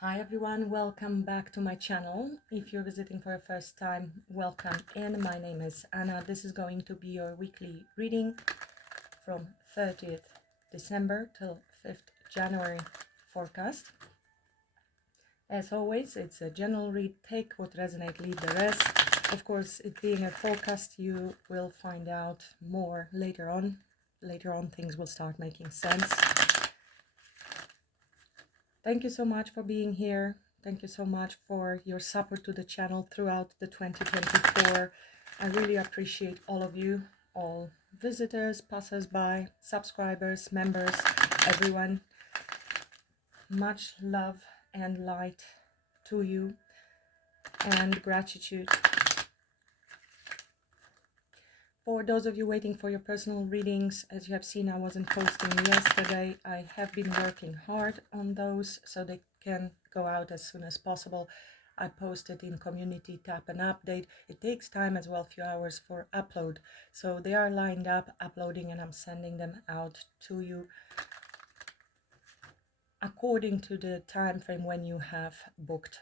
Hi everyone, welcome back to my channel. If you're visiting for the first time, welcome in. My name is Anna. This is going to be your weekly reading from 30th December till 5th January forecast. As always, it's a general read. Take what resonates, leave the rest. Of course, it being a forecast, you will find out more later on. Later on, things will start making sense. Thank you so much for being here. Thank you so much for your support to the channel throughout the 2024. I really appreciate all of you, all visitors, passers-by, subscribers, members, everyone. Much love and light to you and gratitude. For those of you waiting for your personal readings, as you have seen, I wasn't posting yesterday. I have been working hard on those so they can go out as soon as possible. I posted in community tab and update. It takes time as well, a few hours for upload. So they are lined up, uploading, and I'm sending them out to you according to the time frame when you have booked.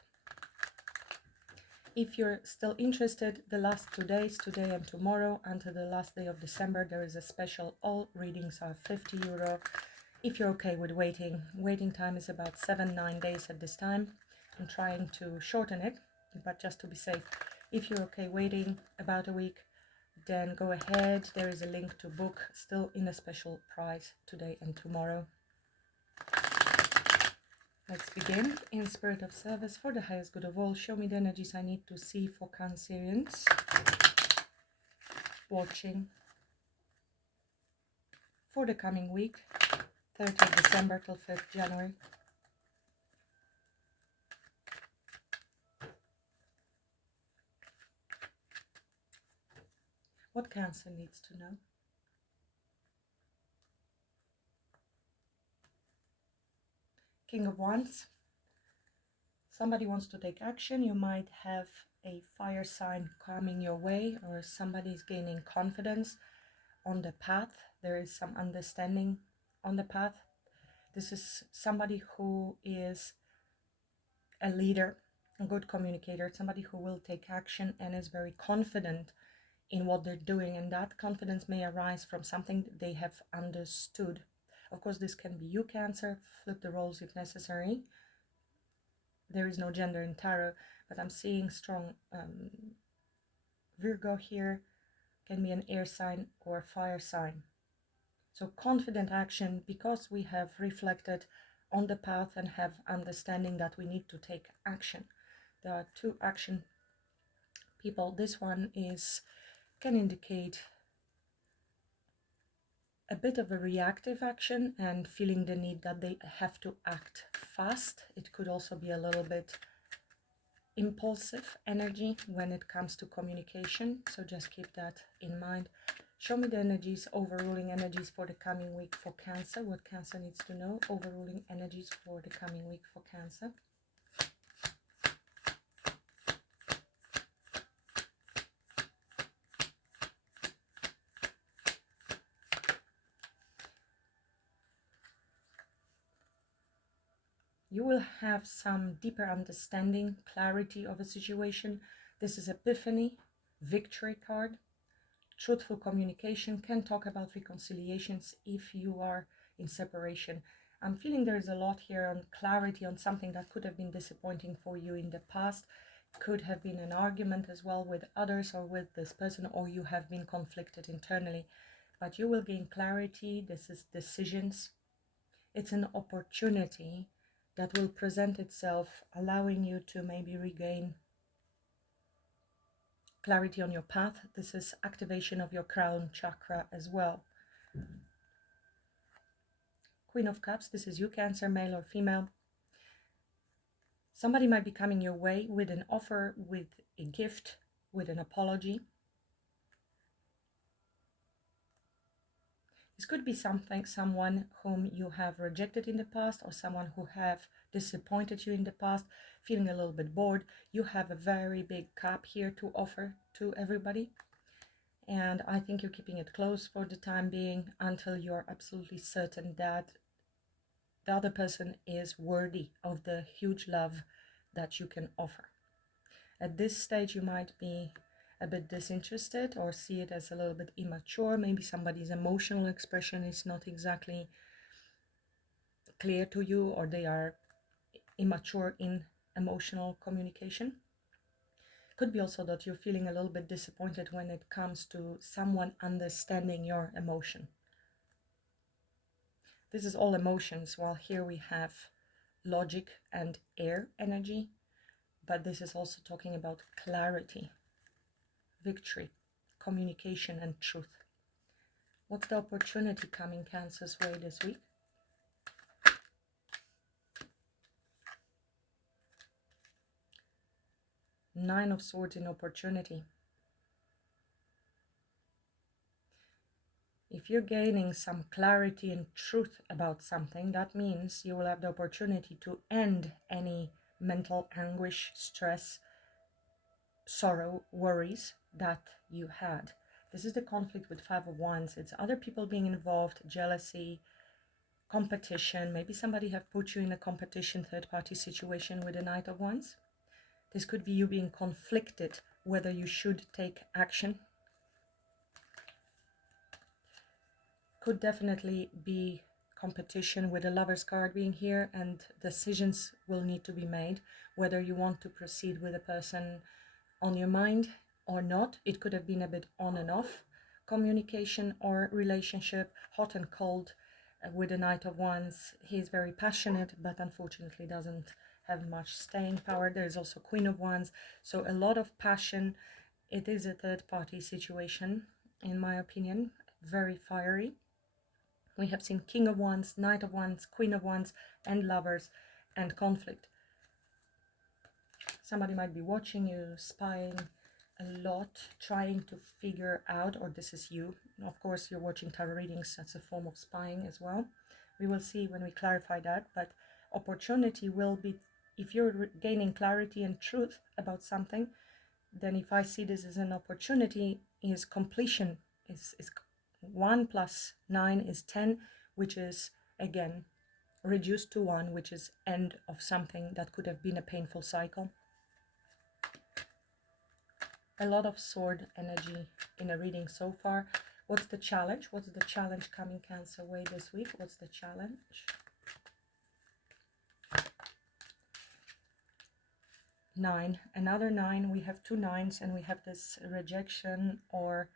If you're still interested, the last 2 days, today and tomorrow, until the last day of December, there is a special. All readings are €50. If you're okay with waiting time is about 7-9 days at this time. I'm trying to shorten it, but just to be safe, if you're okay waiting about a week, then go ahead. There is a link to book, still in a special price today and tomorrow. Let's begin. In spirit of service for the highest good of all, show me the energies I need to see for Cancerians watching for the coming week, 30th December till 5th January. What Cancer needs to know. King of Wands. Somebody wants to take action. You might have a fire sign coming your way, or somebody is gaining confidence on the path. There is some understanding on the path. This is somebody who is a leader, a good communicator, somebody who will take action and is very confident in what they're doing, and that confidence may arise from something they have understood. Of course, this can be you, Cancer. Flip the roles if necessary. There is no gender in tarot, but I'm seeing strong Virgo here. Can be an air sign or fire sign. So confident action, because we have reflected on the path and have understanding that we need to take action. There are two action people. This one can indicate a bit of a reactive action and feeling the need that they have to act fast. It could also be a little bit impulsive energy when it comes to communication, so just keep that in mind. Show me the energies, overruling energies for the coming week for Cancer. What Cancer needs to know. Overruling energies for the coming week for Cancer. You will have some deeper understanding, clarity of a situation. This is Epiphany, victory card. Truthful communication, can talk about reconciliations if you are in separation. I'm feeling there is a lot here on clarity on something that could have been disappointing for you in the past. Could have been an argument as well with others or with this person, or you have been conflicted internally. But you will gain clarity. This is decisions. It's an opportunity that will present itself, allowing you to maybe regain clarity on your path. This is activation of your crown chakra as well. Queen of Cups, this is you, Cancer, male or female. Somebody might be coming your way with an offer, with a gift, with an apology. This could be someone whom you have rejected in the past, or someone who have disappointed you in the past, feeling a little bit bored. You have a very big cup here to offer to everybody. And I think you're keeping it close for the time being until you're absolutely certain that the other person is worthy of the huge love that you can offer. At this stage, you might be a bit disinterested or see it as a little bit immature. Maybe somebody's emotional expression is not exactly clear to you, or they are immature in emotional communication. Could be also that you're feeling a little bit disappointed when it comes to someone understanding your emotion. This is all emotions, while here we have logic and air energy, but this is also talking about clarity, victory, communication, and truth. What's the opportunity coming Cancer's way this week? Nine of Swords in opportunity. If you're gaining some clarity and truth about something, that means you will have the opportunity to end any mental anguish, stress, sorrow, worries that you had. This is the conflict with Five of Wands. It's other people being involved, jealousy, competition. Maybe somebody have put you in a competition, third-party situation with the Knight of Wands. This could be you being conflicted whether you should take action. Could definitely be competition with the Lover's card being here, and decisions will need to be made whether you want to proceed with a person on your mind or not. It could have been a bit on and off communication or relationship, hot and cold. With the Knight of Wands, he's very passionate, but unfortunately doesn't have much staying power. There's also Queen of Wands, so a lot of passion. It is a third-party situation, in my opinion, very fiery. We have seen King of Wands, Knight of Wands, Queen of Wands, and Lovers, and conflict. Somebody might be watching you, spying a lot, trying to figure out, or this is you. Of course, you're watching tarot readings, that's a form of spying as well. We will see when we clarify that, but opportunity will be, if you're gaining clarity and truth about something, then if I see this as an opportunity, is completion, is 1 + 9 is 10, which is again reduced to 1, which is end of something that could have been a painful cycle. A lot of sword energy in a reading so far. What's the challenge? What's the challenge coming Cancer way this week? What's the challenge? Nine, another 9. We have 2 9s, and we have this rejection, or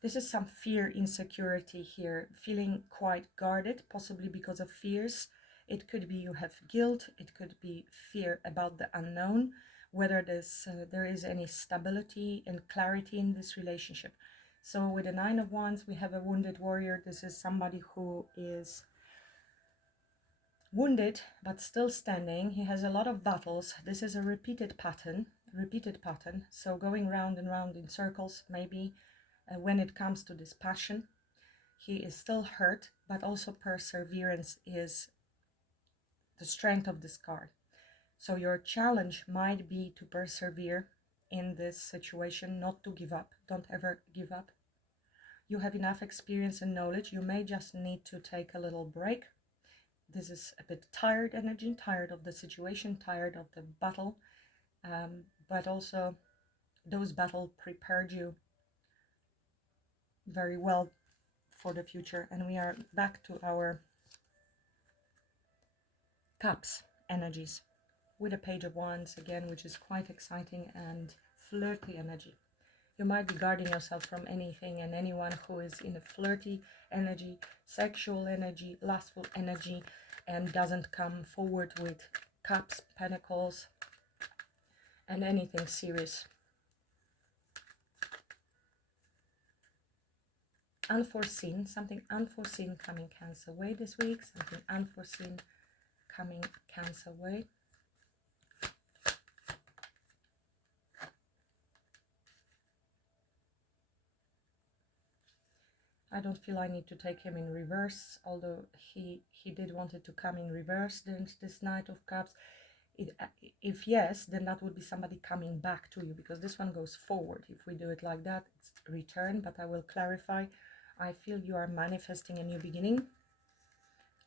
this is some fear, insecurity here, feeling quite guarded, possibly because of fears. It could be you have guilt, it could be fear about the unknown, whether there is any stability and clarity in this relationship. So with the 9 of Wands, we have a wounded warrior. This is somebody who is wounded but still standing. He has a lot of battles. This is a repeated pattern, so going round and round in circles. Maybe when it comes to this passion, he is still hurt, but also perseverance is the strength of this card. So your challenge might be to persevere in this situation, not to give up. Don't ever give up. You have enough experience and knowledge. You may just need to take a little break. This is a bit tired energy, tired of the situation, tired of the battle, but also those battles prepared you very well for the future. And we are back to our Cups energies with a Page of Wands again, which is quite exciting, and flirty energy. You might be guarding yourself from anything and anyone who is in a flirty energy, sexual energy, lustful energy, and doesn't come forward with Cups, Pentacles, and anything serious. Unforeseen, something unforeseen coming Cancer way this week, something unforeseen coming Cancer way. I don't feel I need to take him in reverse, although he did want it to come in reverse during this Knight of Cups. If yes, then that would be somebody coming back to you, because this one goes forward. If we do it like that, it's return, but I will clarify. I feel you are manifesting a new beginning,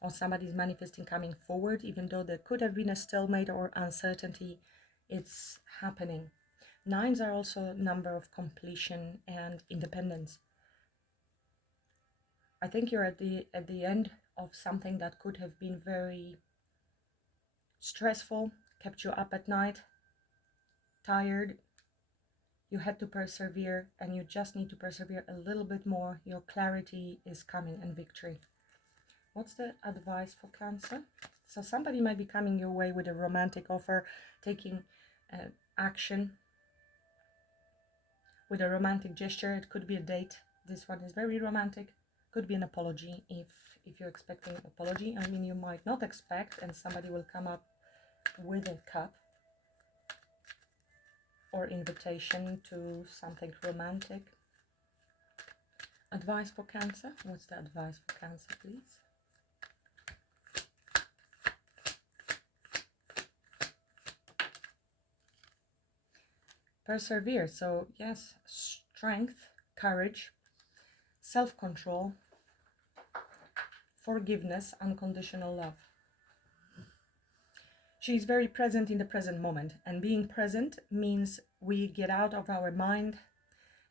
or somebody is manifesting coming forward, even though there could have been a stalemate or uncertainty. It's happening. Nines are also a number of completion and independence. I think you're at the end of something that could have been very stressful, kept you up at night, tired. You had to persevere, and you just need to persevere a little bit more. Your clarity is coming, and victory. What's the advice for Cancer? So somebody might be coming your way with a romantic offer, taking action with a romantic gesture. It could be a date. This one is very romantic. Could be an apology if you're expecting an apology. I mean, you might not expect, and somebody will come up with a cup or invitation to something romantic. Advice for Cancer? What's the advice for Cancer, please? Persevere. So yes, strength, courage, self-control, forgiveness, unconditional love. She's very present in the present moment, and being present means we get out of our mind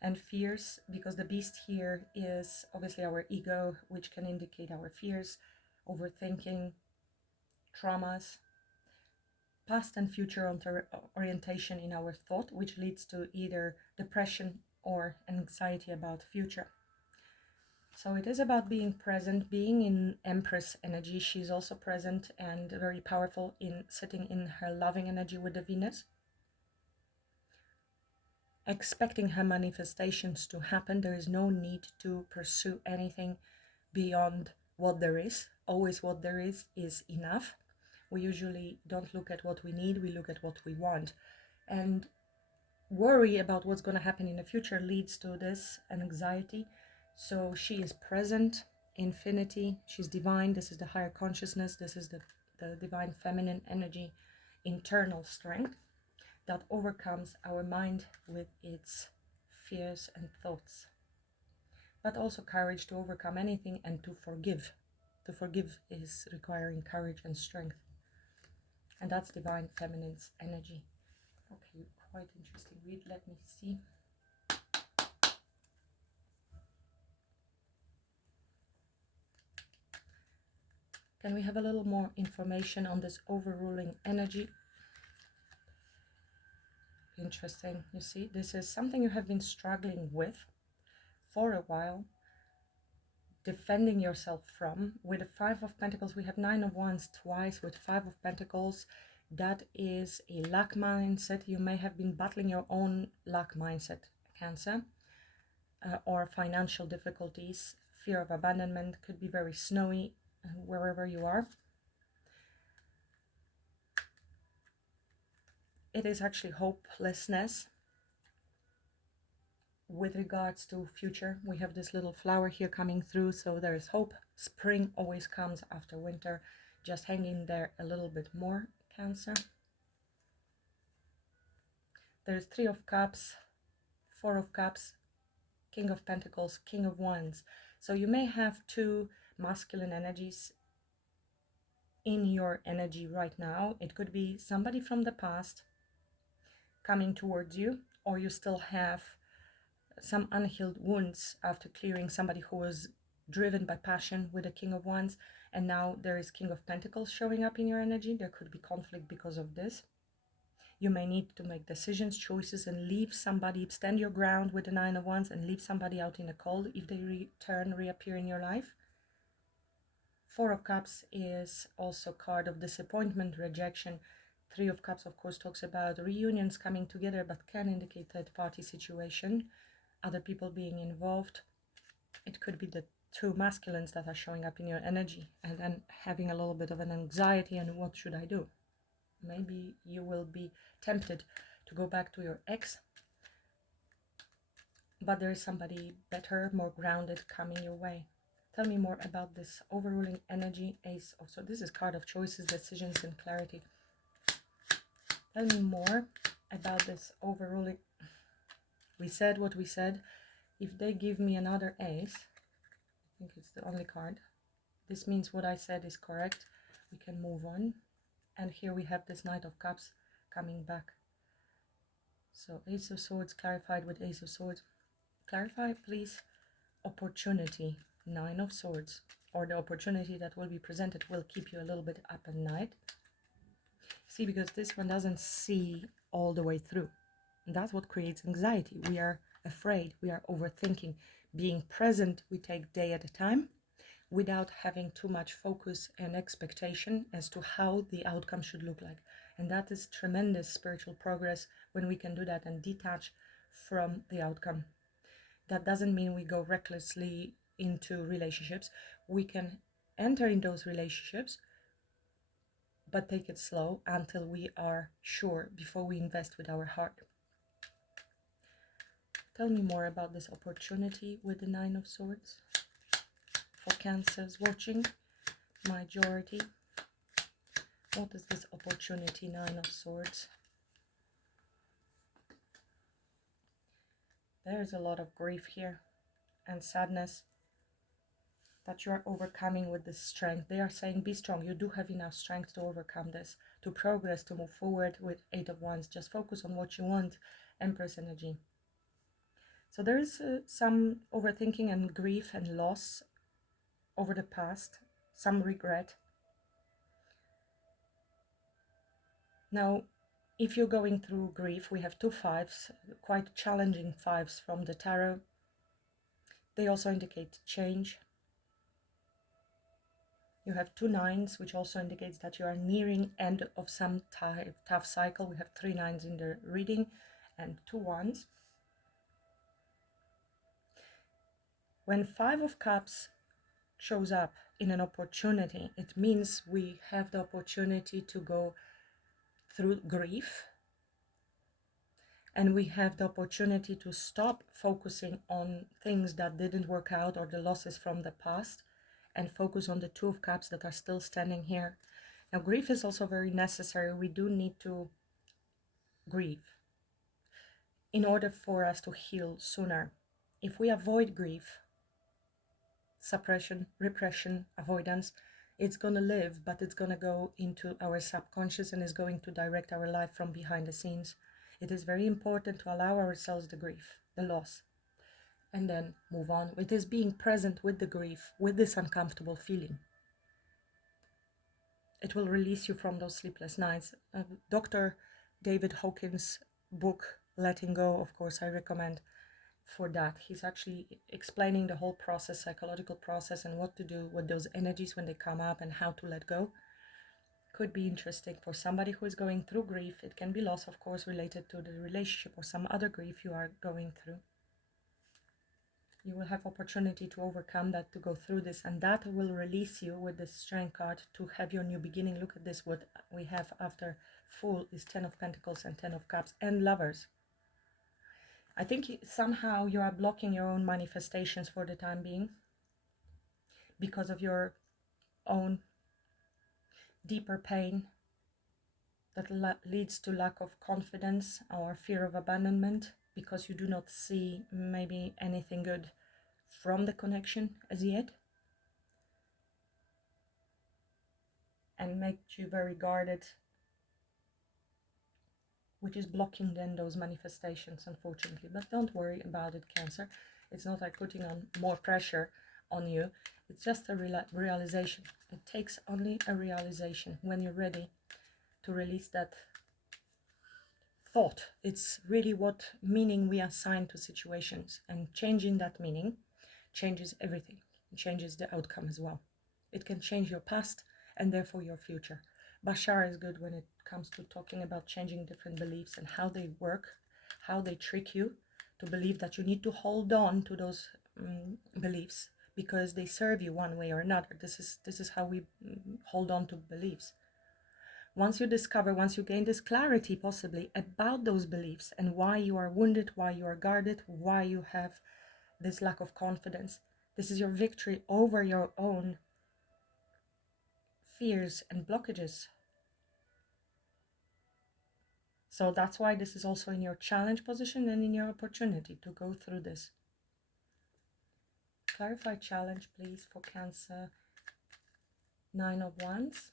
and fears, because the beast here is obviously our ego, which can indicate our fears, overthinking, traumas, past and future orientation in our thought, which leads to either depression or anxiety about future. So it is about being present, being in Empress energy. She's also present and very powerful in sitting in her loving energy with the Venus. Expecting her manifestations to happen. There is no need to pursue anything beyond what there is. Always what there is enough. We usually don't look at what we need, we look at what we want. And worry about what's going to happen in the future leads to this anxiety. So she is present, infinity, she's divine, this is the higher consciousness, this is the divine feminine energy, internal strength that overcomes our mind with its fears and thoughts. But also courage to overcome anything and to forgive. To forgive is requiring courage and strength. And that's divine feminine's energy. Okay, quite interesting read. Let me see. Can we have a little more information on this overruling energy? Interesting. You see, this is something you have been struggling with for a while, defending yourself from. With the Five of Pentacles, we have Nine of Wands twice. With Five of Pentacles, that is a lack mindset. You may have been battling your own lack mindset, Cancer, or financial difficulties, fear of abandonment. Could be very snowy wherever you are. It is actually hopelessness with regards to future. We have this little flower here coming through, so there is hope. Spring always comes after winter. Just hang in there a little bit more, Cancer. There's Three of Cups, Four of Cups, King of Pentacles, King of Wands. So you may have two masculine energies in your energy right now. It could be somebody from the past coming towards you, or you still have some unhealed wounds after clearing somebody who was driven by passion with the King of Wands, and now there is King of Pentacles showing up in your energy. There could be conflict because of this. You may need to make decisions, choices, and leave somebody, stand your ground with the Nine of Wands and leave somebody out in the cold if they reappear in your life. Four of Cups is also a card of disappointment, rejection. Three of Cups, of course, talks about reunions coming together, but can indicate third-party situation, other people being involved. It could be the two masculines that are showing up in your energy, and then having a little bit of an anxiety, and what should I do? Maybe you will be tempted to go back to your ex, but there is somebody better, more grounded coming your way. Tell me more about this overruling energy, Ace of Swords. This is card of choices, decisions, and clarity. Tell me more about this overruling. We said what we said. If they give me another ace, think it's the only card. This means what I said is correct. We can move on. And here we have this Knight of Cups coming back. So Ace of Swords clarified with Ace of Swords. Clarify, please. Opportunity, Nine of Swords, or the opportunity that will be presented will keep you a little bit up at night. See, because this one doesn't see all the way through. And that's what creates anxiety. We are afraid, we are overthinking. Being present, we take day at a time without having too much focus and expectation as to how the outcome should look like. And that is tremendous spiritual progress when we can do that and detach from the outcome. That doesn't mean we go recklessly into relationships. We can enter in those relationships, but take it slow until we are sure before we invest with our heart. Tell me more about this opportunity with the Nine of Swords. For Cancers watching, majority. What is this opportunity, Nine of Swords? There's a lot of grief here and sadness that you are overcoming with this strength. They are saying, be strong. You do have enough strength to overcome this, to progress, to move forward with Eight of Wands. Just focus on what you want. Empress energy. So there is some overthinking and grief and loss over the past, some regret. Now, if you're going through grief, we have two fives, quite challenging fives from the tarot. They also indicate change. You have two nines, which also indicates that you are nearing end of some tough cycle. We have three nines in the reading and two ones. When Five of Cups shows up in an opportunity, it means we have the opportunity to go through grief, and we have the opportunity to stop focusing on things that didn't work out or the losses from the past and focus on the Two of Cups that are still standing here. Now, grief is also very necessary. We do need to grieve in order for us to heal sooner. If we avoid grief, suppression, repression, avoidance, it's going to live, but it's going to go into our subconscious and is going to direct our life from behind the scenes. It is very important to allow ourselves the grief, the loss, and then move on. It is being present with the grief, with this uncomfortable feeling. It will release you from those sleepless nights. Dr. David Hawkins' book, Letting Go, of course, I recommend for that. He's actually explaining the whole process, psychological process, and what to do with those energies when they come up and how to let go. Could be interesting for somebody who is going through grief. It can be loss, of course, related to the relationship or some other grief you are going through. You will have opportunity to overcome that, to go through this, and that will release you with the Strength card to have your new beginning. Look at this, what we have after Fool is 10 of Pentacles and 10 of Cups and Lovers. I think somehow you are blocking your own manifestations for the time being because of your own deeper pain that leads to lack of confidence or fear of abandonment, because you do not see maybe anything good from the connection as yet, and make you very guarded, which is blocking then those manifestations, unfortunately. But don't worry about it, Cancer. It's not like putting on more pressure on you. It's just a realization. It takes only a realization when you're ready to release that thought. It's really what meaning we assign to situations, and changing that meaning changes everything. It changes the outcome as well. It can change your past and therefore your future. Bashar is good when it comes to talking about changing different beliefs and how they work, how they trick you to believe that you need to hold on to those beliefs because they serve you one way or another. This is how we hold on to beliefs. Once you discover, once you gain this clarity possibly about those beliefs and why you are wounded, why you are guarded, why you have this lack of confidence, this is your victory over your own fears and blockages. So that's why this is also in your challenge position and in your opportunity to go through this. Clarify challenge, please, for Cancer. 9 of Wands.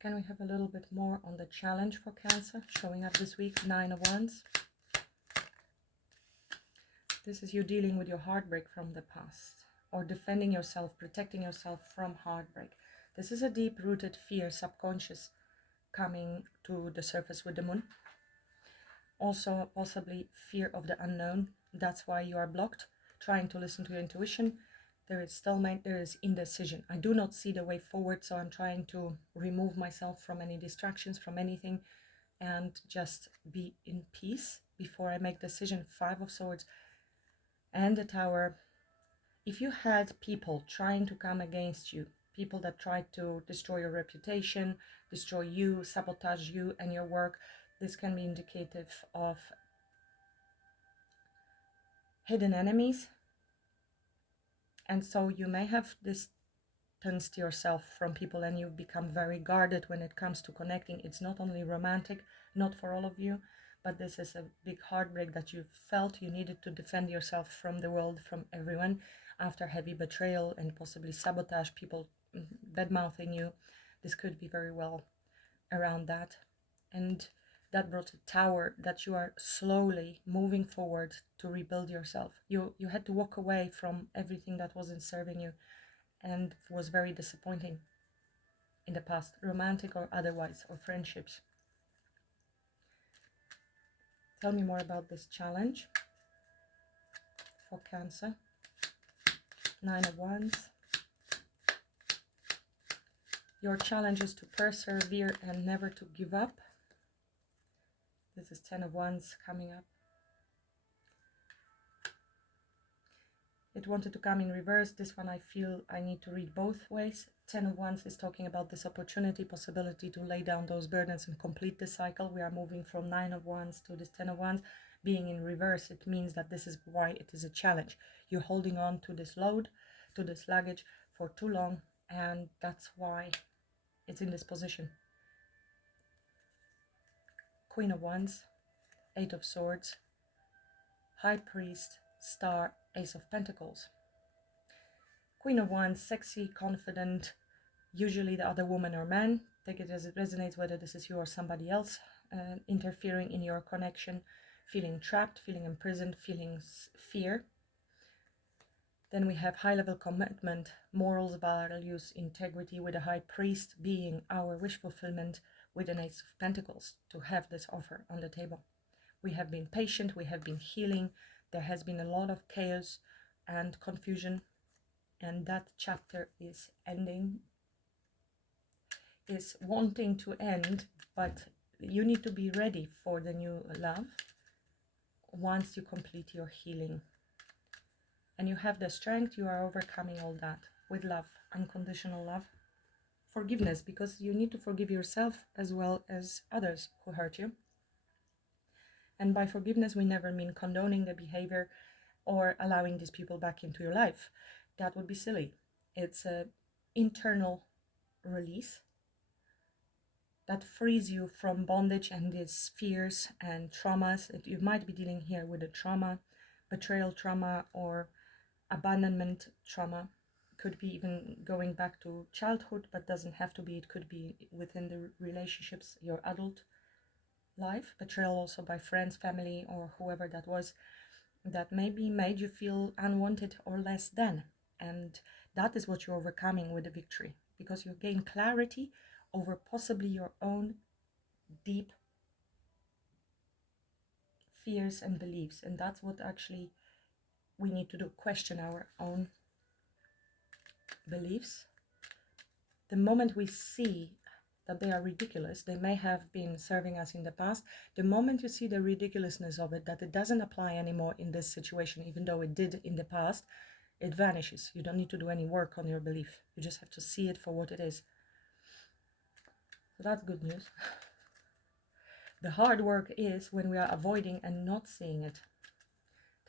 Can we have a little bit more on the challenge for Cancer showing up this week? 9 of Wands. This is you dealing with your heartbreak from the past, or defending yourself, protecting yourself from heartbreak. This is a deep-rooted fear, subconscious, coming to the surface with the moon. Also, possibly fear of the unknown. That's why you are blocked, trying to listen to your intuition. There is stalemate, there is indecision. I do not see the way forward, so I'm trying to remove myself from any distractions, from anything, and just be in peace before I make decision. 5 of Swords and the Tower. If you had people trying to come against you, people that tried to destroy your reputation, destroy you, sabotage you and your work, this can be indicative of hidden enemies. And so you may have distanced yourself from people and you become very guarded when it comes to connecting. It's not only romantic, not for all of you, but this is a big heartbreak that you felt you needed to defend yourself from the world, from everyone, after heavy betrayal and possibly sabotage, people bad-mouthing you. This could be very well around that. And that brought a Tower, that you are slowly moving forward to rebuild yourself. You had to walk away from everything that wasn't serving you and was very disappointing in the past, romantic or otherwise, or friendships. Tell me more about this challenge for Cancer. 9 of Wands. Your challenge is to persevere and never to give up. This is 10 of Wands coming up. It wanted to come in reverse. This one I feel I need to read both ways. 10 of Wands is talking about this opportunity, possibility to lay down those burdens and complete the cycle. We are moving from 9 of Wands to this 10 of Wands. Being in reverse, it means that this is why it is a challenge. You're holding on to this load, to this luggage for too long, and that's why it's in this position. Queen of Wands, 8 of Swords, High Priest, Star, Ace of Pentacles. Queen of Wands, sexy, confident, usually the other woman or man. Take it as it resonates, whether this is you or somebody else, interfering in your connection, feeling trapped, feeling imprisoned, feeling fear. Then we have high-level commitment, morals, values, integrity, with a High Priest being our wish fulfillment, with an Ace of Pentacles to have this offer on the table. We have been patient, we have been healing. There has been a lot of chaos and confusion, and that chapter is ending, is wanting to end, but you need to be ready for the new love once you complete your healing. And you have the strength, you are overcoming all that with love, unconditional love, forgiveness, because you need to forgive yourself as well as others who hurt you. And by forgiveness, we never mean condoning the behavior or allowing these people back into your life. That would be silly. It's an internal release that frees you from bondage and these fears and traumas. You might be dealing here with a trauma, betrayal trauma, or abandonment trauma. Could be even going back to childhood, but doesn't have to be. It could be within the relationships, your adult life. Betrayal also by friends, family, or whoever that was, that maybe made you feel unwanted or less than. And that is what you're overcoming with the victory, because you gain clarity over possibly your own deep fears and beliefs. And that's what actually we need to do, question our own beliefs. The moment we see that they are ridiculous, they may have been serving us in the past. The moment you see the ridiculousness of it, that it doesn't apply anymore in this situation, even though it did in the past, it vanishes. You don't need to do any work on your belief. You just have to see it for what it is. So that's good news. The hard work is when we are avoiding and not seeing it.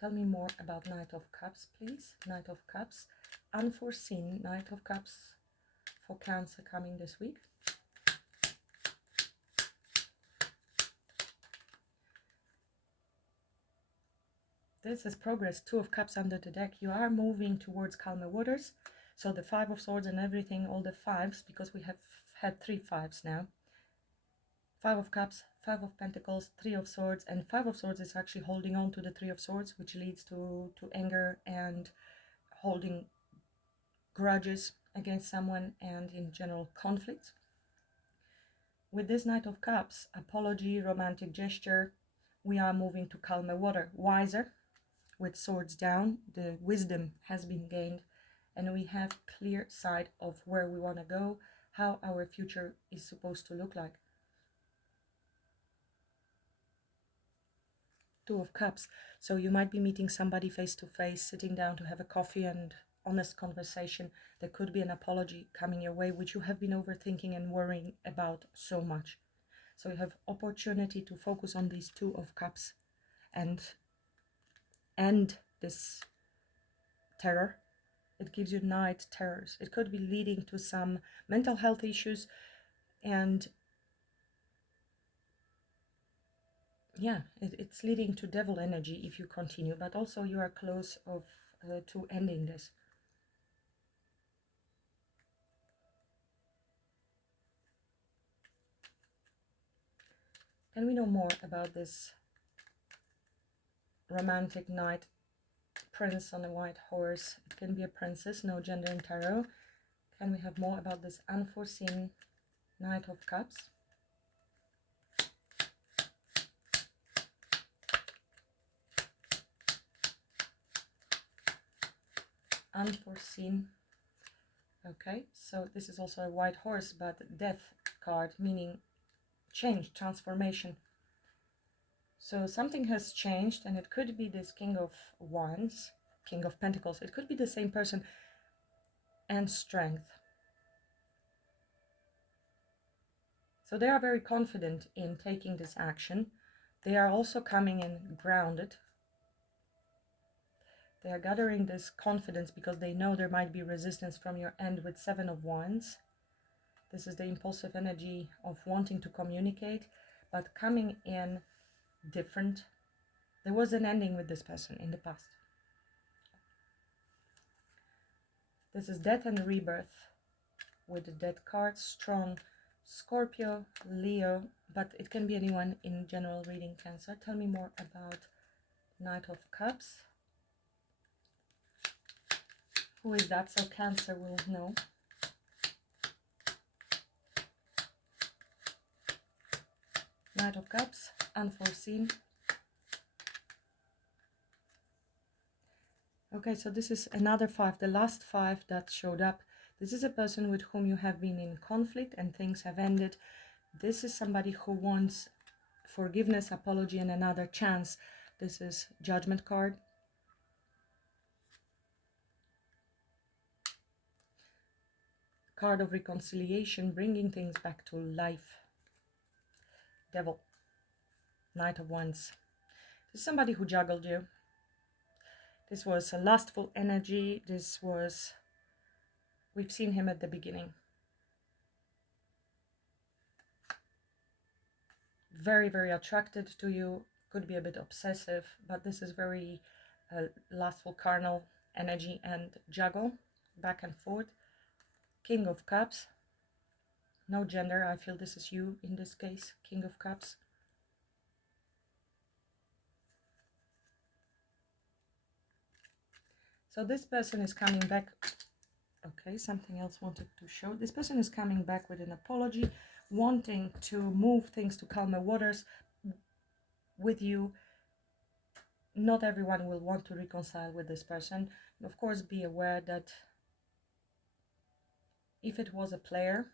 Tell me more about Knight of Cups, please. Knight of Cups. Unforeseen. Knight of Cups for Cancer coming this week. This is progress. Two of Cups under the deck. You are moving towards calmer waters. So the Five of Swords and everything, all the fives, because we have had 3 fives now. 5 of Cups, 5 of Pentacles, 3 of Swords, and 5 of Swords is actually holding on to the 3 of Swords, which leads to anger and holding grudges against someone and in general conflicts. With this Knight of Cups, apology, romantic gesture, we are moving to calmer water, wiser, with swords down, the wisdom has been gained, and we have clear sight of where we want to go, how our future is supposed to look like. 2 of Cups. So you might be meeting somebody face to face, sitting down to have a coffee and honest conversation. There could be an apology coming your way, which you have been overthinking and worrying about so much. So you have opportunity to focus on these 2 of Cups and end this terror. It gives you night terrors. It could be leading to some mental health issues, and yeah, it's leading to devil energy if you continue, but also you are close to ending this. Can we know more about this romantic knight, prince on a white horse? It can be a princess, no gender in tarot. Can we have more about this unforeseen Knight of Cups? Unforeseen. Okay, so this is also a white horse, but death card, meaning change, transformation. So something has changed, and it could be this King of Wands, King of Pentacles. It could be the same person, and strength. So they are very confident in taking this action. They are also coming in grounded. They are gathering this confidence because they know there might be resistance from your end with 7 of Wands. This is the impulsive energy of wanting to communicate, but coming in different. There was an ending with this person in the past. This is death and rebirth with the death card. Strong Scorpio, Leo, but it can be anyone in general reading Cancer. Tell me more about Knight of Cups. Who is that? So Cancer will know. Knight of Cups, unforeseen. Okay, so this is another 5, the last 5 that showed up. This is a person with whom you have been in conflict and things have ended. This is somebody who wants forgiveness, apology, and another chance. This is Judgment card. Card of reconciliation, bringing things back to life. Devil. Knight of Wands. This is somebody who juggled you. This was a lustful energy. This was, we've seen him at the beginning. Very, very attracted to you. Could be a bit obsessive, but this is very lustful, carnal energy and juggle, back and forth. King of Cups. No gender. I feel this is you in this case. King of Cups. So this person is coming back. Okay, something else wanted to show. This person is coming back with an apology, wanting to move things to calmer waters with you. Not everyone will want to reconcile with this person. Of course, be aware that if it was a player,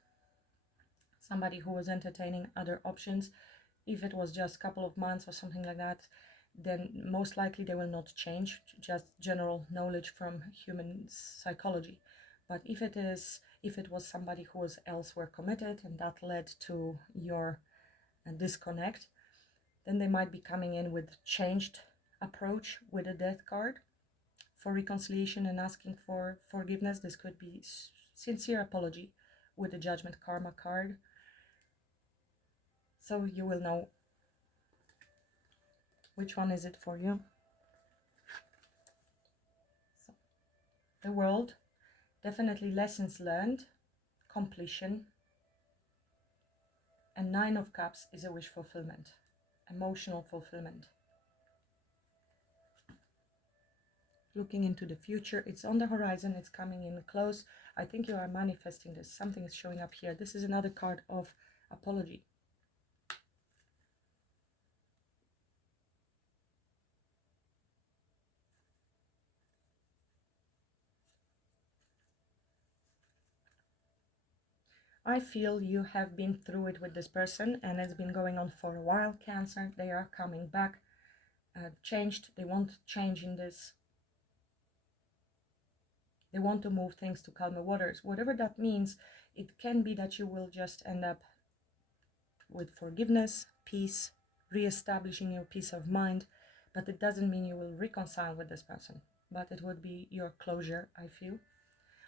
somebody who was entertaining other options, if it was just a couple of months or something like that, then most likely they will not change, just general knowledge from human psychology. But if it was somebody who was elsewhere committed and that led to your disconnect, then they might be coming in with changed approach with a death card for reconciliation and asking for forgiveness. This could be sincere apology with the Judgment Karma card. So you will know which one is it for you. So, the World, definitely lessons learned, completion, and Nine of Cups is a wish fulfillment, emotional fulfillment. Looking into the future, it's on the horizon, it's coming in close. I think you are manifesting this. Something is showing up here. This is another card of apology. I feel you have been through it with this person and it's been going on for a while, Cancer. They are coming back, changed. They want change in this. They want to move things to calmer waters. Whatever that means, it can be that you will just end up with forgiveness, peace, re-establishing your peace of mind, but it doesn't mean you will reconcile with this person. But it would be your closure, I feel.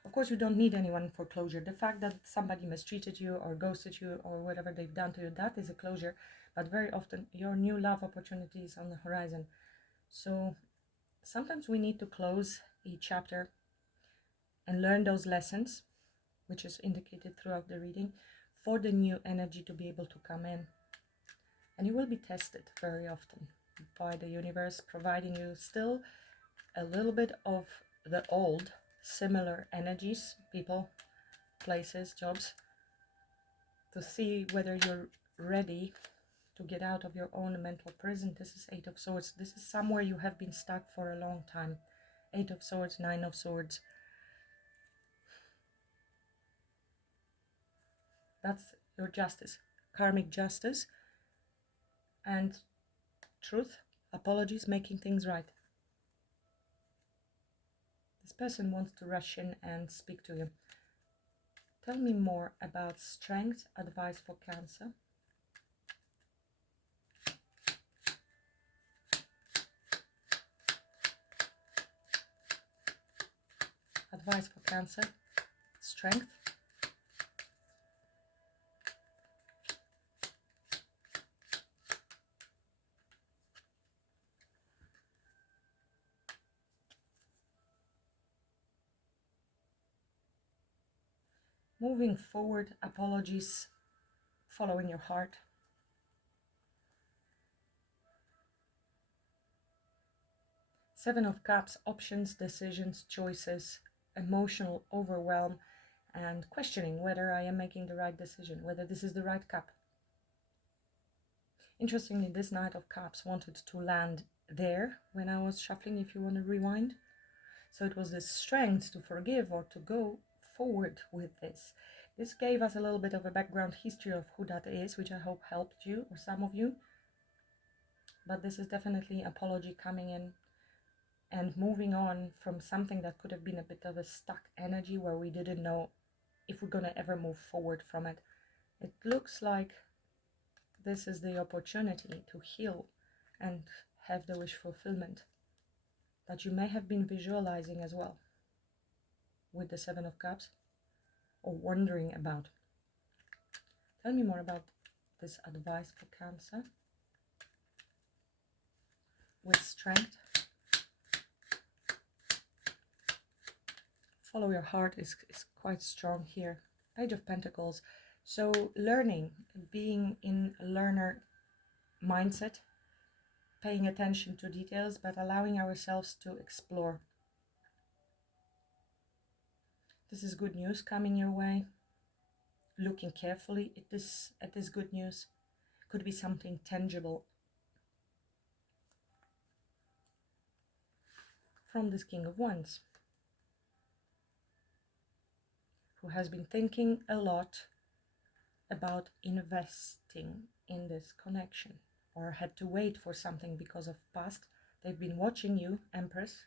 Of course, you don't need anyone for closure. The fact that somebody mistreated you or ghosted you or whatever they've done to you, that is a closure. But very often, your new love opportunity is on the horizon. So sometimes we need to close a chapter and learn those lessons, which is indicated throughout the reading, for the new energy to be able to come in. And you will be tested very often by the universe, providing you still a little bit of the old similar energies, people, places, jobs, to see whether you're ready to get out of your own mental prison. This is Eight of Swords. This is somewhere you have been stuck for a long time. Eight of Swords, Nine of Swords. That's your justice, karmic justice and truth, apologies, making things right. This person wants to rush in and speak to you. Tell me more about strength, advice for Cancer. Advice for Cancer, strength. Moving forward, apologies, following your heart. Seven of Cups, options, decisions, choices, emotional overwhelm, and questioning whether I am making the right decision, whether this is the right cup. Interestingly, this Knight of Cups wanted to land there when I was shuffling, if you want to rewind. So it was this strength to forgive or to go forward with this. This gave us a little bit of a background history of who that is, which I hope helped you or some of you. But this is definitely apology coming in and moving on from something that could have been a bit of a stuck energy where we didn't know if we're going to ever move forward from it. It looks like this is the opportunity to heal and have the wish fulfillment that you may have been visualizing as well with the Seven of Cups or wondering about. Tell me more about this advice for Cancer with strength. Follow your heart is quite strong here. Page of Pentacles. So learning, being in a learner mindset, paying attention to details, but allowing ourselves to explore. This is good news coming your way. Looking carefully at this good news. Could be something tangible. From this King of Wands, who has been thinking a lot about investing in this connection, or had to wait for something because of past. They've been watching you, Empress.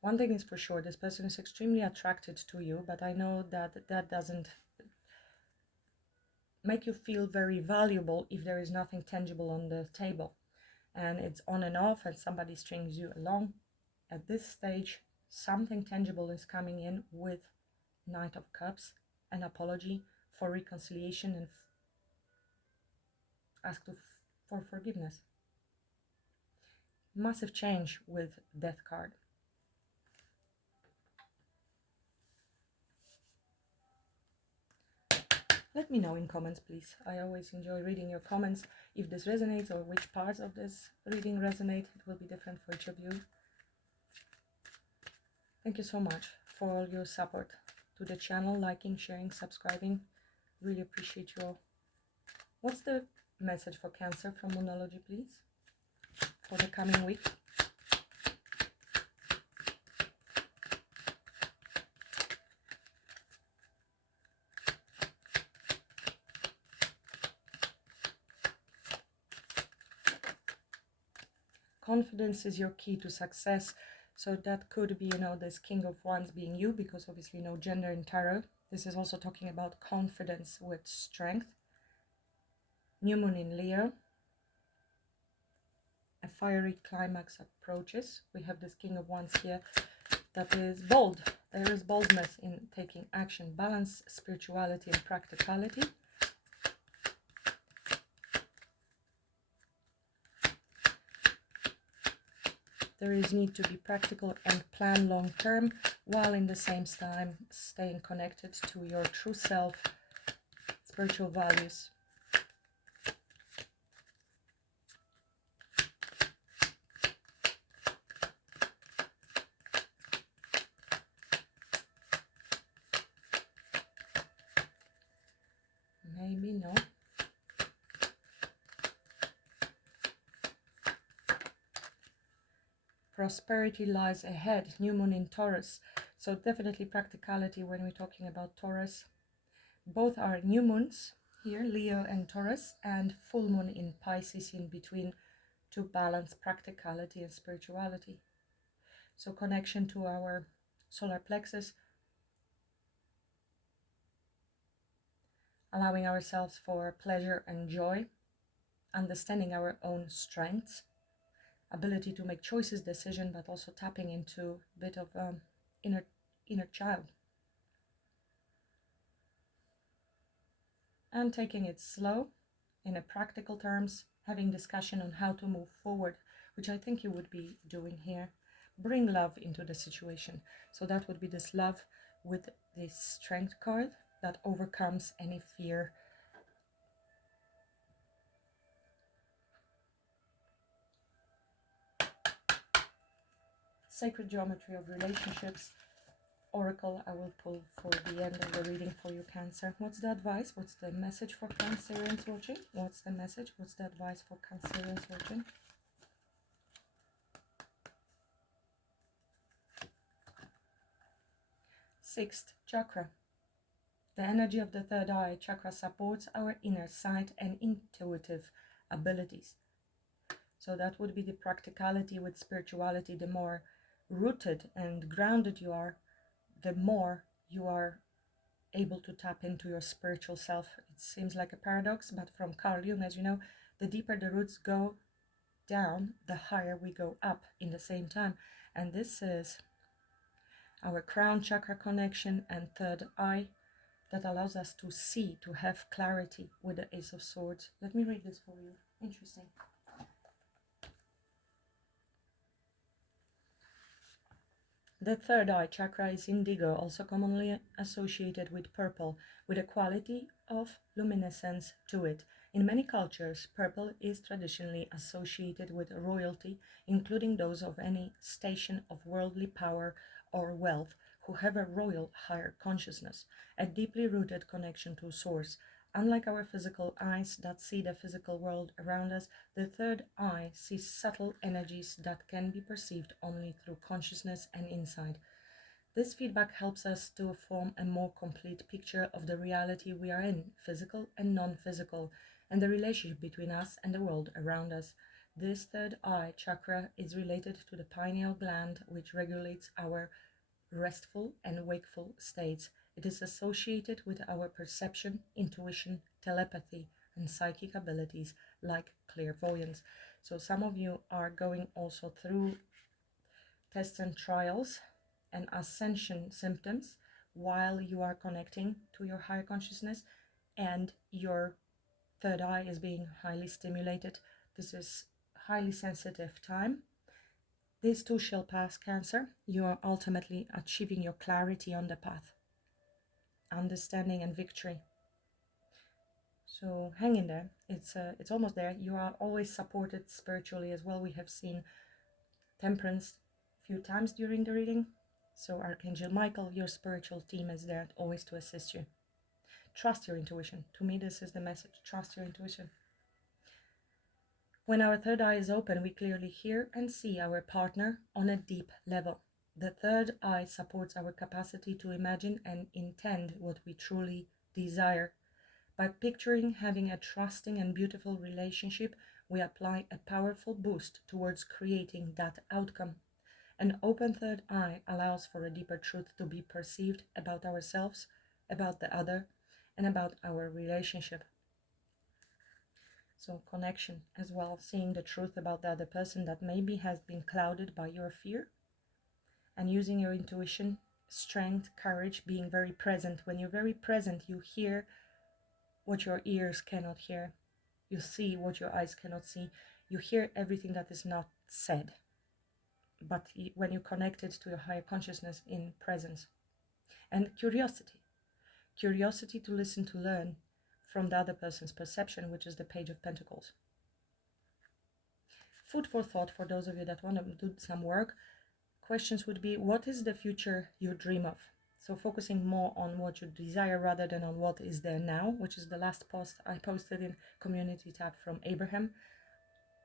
One thing is for sure, this person is extremely attracted to you, but I know that that doesn't make you feel very valuable if there is nothing tangible on the table, and it's on and off and somebody strings you along. At this stage, something tangible is coming in with Knight of Cups, an apology for reconciliation, and ask for forgiveness. Massive change with Death card. Let me know in comments, please. I always enjoy reading your comments. If this resonates or which parts of this reading resonate, it will be different for each of you. Thank you so much for all your support to the channel, liking, sharing, subscribing. Really appreciate you all. What's the message for Cancer from Moonology, please, for the coming week? Confidence is your key to success. So that could be, this King of Wands being you, because obviously no gender in tarot. This is also talking about confidence with strength. New moon in Leo. A fiery climax approaches. We have this King of Wands here that is bold. There is boldness in taking action. Balance spirituality and practicality. There is need to be practical and plan long term, while in the same time staying connected to your true self, spiritual values. Maybe no. Prosperity lies ahead. New moon in Taurus. So definitely practicality when we're talking about Taurus. Both are new moons here, Leo and Taurus, and full moon in Pisces in between, to balance practicality and spirituality. So connection to our solar plexus, allowing ourselves for pleasure and joy, understanding our own strengths, ability to make choices, decision, but also tapping into a bit of inner child. And taking it slow, in a practical terms, having discussion on how to move forward, which I think you would be doing here. Bring love into the situation. So that would be this love with this strength card that overcomes any fear. Sacred geometry of relationships. Oracle, I will pull for the end of the reading for you, Cancer. What's the advice? What's the message for Cancerians watching? What's the message? What's the advice for Cancerians watching? Sixth chakra. The energy of the third eye chakra supports our inner sight and intuitive abilities. So that would be the practicality with spirituality. The more rooted and grounded you are, the more you are able to tap into your spiritual self. It seems like a paradox, but from Carl Jung, as you know, the deeper the roots go down, the higher we go up in the same time. And this is our crown chakra connection and third eye that allows us to see, to have clarity with the Ace of Swords. Let me read this for you. Interesting. The third eye chakra is indigo, also commonly associated with purple, with a quality of luminescence to it. In many cultures, purple is traditionally associated with royalty, including those of any station of worldly power or wealth who have a royal higher consciousness, a deeply rooted connection to source. Unlike our physical eyes that see the physical world around us, the third eye sees subtle energies that can be perceived only through consciousness and insight. This feedback helps us to form a more complete picture of the reality we are in, physical and non-physical, and the relationship between us and the world around us. This third eye chakra is related to the pineal gland, which regulates our restful and wakeful states. It is associated with our perception, intuition, telepathy, and psychic abilities like clairvoyance. So some of you are going also through tests and trials and ascension symptoms while you are connecting to your higher consciousness, and your third eye is being highly stimulated. This is highly sensitive time. This too shall pass, Cancer. You are ultimately achieving your clarity on the path, understanding and victory. So hang in there. It's almost there. You are always supported spiritually as well. We have seen Temperance a few times during the reading. So Archangel Michael, your spiritual team, is there always to assist you. Trust your intuition. To me, this is the message. Trust your intuition. When our third eye is open, we clearly hear and see our partner on a deep level. The third eye supports our capacity to imagine and intend what we truly desire. By picturing having a trusting and beautiful relationship, we apply a powerful boost towards creating that outcome. An open third eye allows for a deeper truth to be perceived about ourselves, about the other, and about our relationship. So connection as well, seeing the truth about the other person that maybe has been clouded by your fear, and using your intuition, strength, courage, being very present. When you're very present, you hear what your ears cannot hear. You see what your eyes cannot see. You hear everything that is not said. But when you connect it to your higher consciousness in presence. And curiosity. Curiosity to listen, to learn from the other person's perception, which is the Page of Pentacles. Food for thought for those of you that want to do some work. Questions would be, what is the future you dream of? So focusing more on what you desire rather than on what is there now, which is the last post I posted in community tab from Abraham.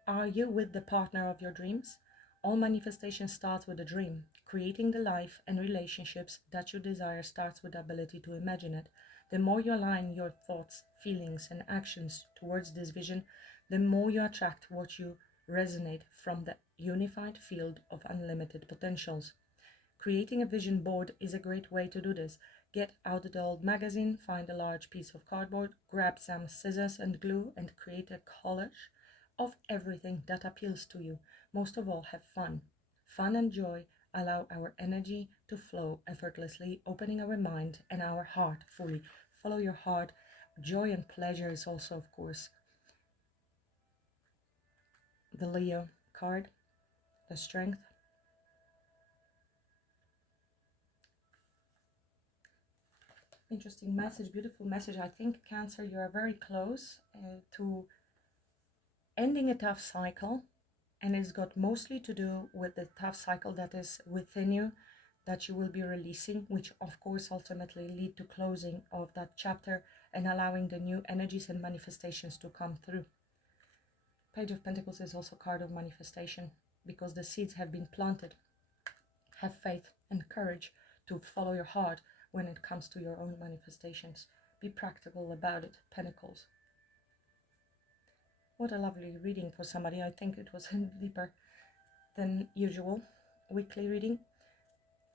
Are you with the partner of your dreams? All manifestation starts with a dream. Creating the life and relationships that you desire starts with the ability to imagine it. The more you align your thoughts, feelings, and actions towards this vision, the more you attract what you resonate from the unified field of unlimited potentials. Creating a vision board is a great way to do this. Get out the old magazine, find a large piece of cardboard, grab some scissors and glue, and create a collage of everything that appeals to you. Most of all, have fun. Fun and joy allow our energy to flow effortlessly, opening our mind and our heart fully. Follow your heart. Joy and pleasure is also, of course, the Leo card, the strength. Interesting message, beautiful message. I think, Cancer, you are very close to ending a tough cycle, and it's got mostly to do with the tough cycle that is within you, that you will be releasing, which of course ultimately lead to closing of that chapter and allowing the new energies and manifestations to come through. Page of Pentacles is also a card of manifestation because the seeds have been planted. Have faith and courage to follow your heart when it comes to your own manifestations. Be practical about it. Pentacles. What a lovely reading for somebody. I think it was deeper than usual weekly reading.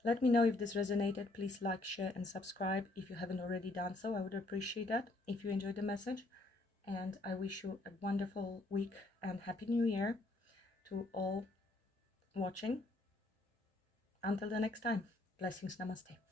Let me know if this resonated. Please like, share, and subscribe if you haven't already done so. I would appreciate that if you enjoyed the message. And I wish you a wonderful week and Happy New Year to all watching. Until the next time. Blessings. Namaste.